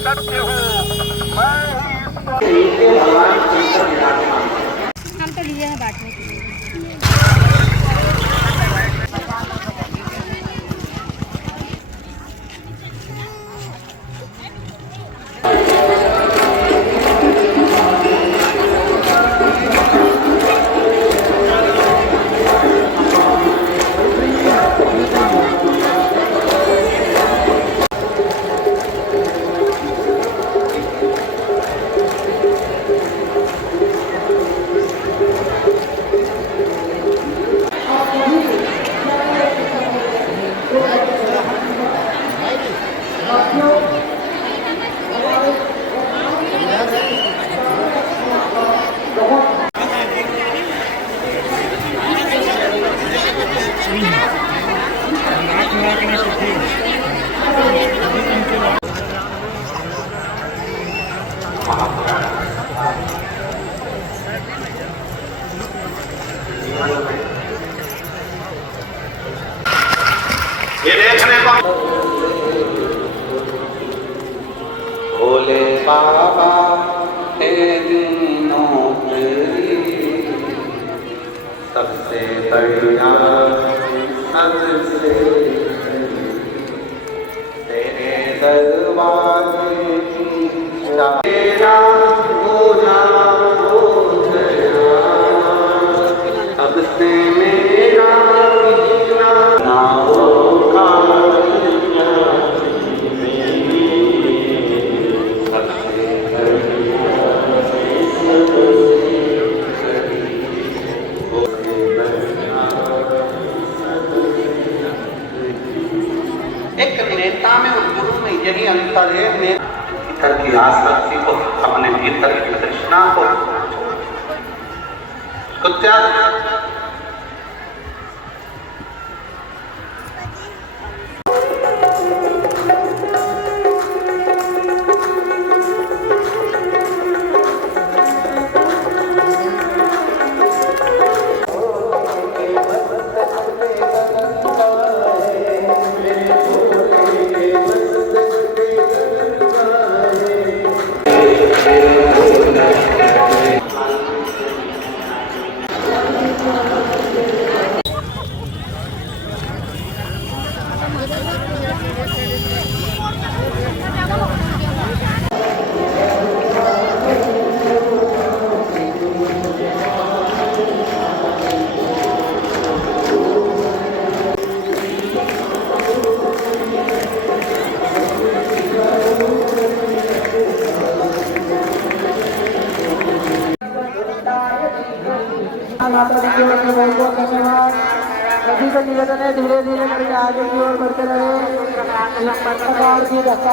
सत्य हूँ मैं हम तो लिए हैं बांटने के लिए। ये देखने को भोले बाबा है दीनों के सबसे बढ़िया सबसे तेरे दरबारे की तेरा बोला हो गया सबसे मेरा जीना ना होगा एक नेता में और गुरु में यही अंतर है। मैं भीतर की आसक्ति को, अपने भीतर की तृष्णा को त्याग माता जी की ओर से बहुत बहुत धन्यवाद। सभी को निवेदन है धीरे धीरे करके आगे की ओर बढ़ते रहे। की धक्का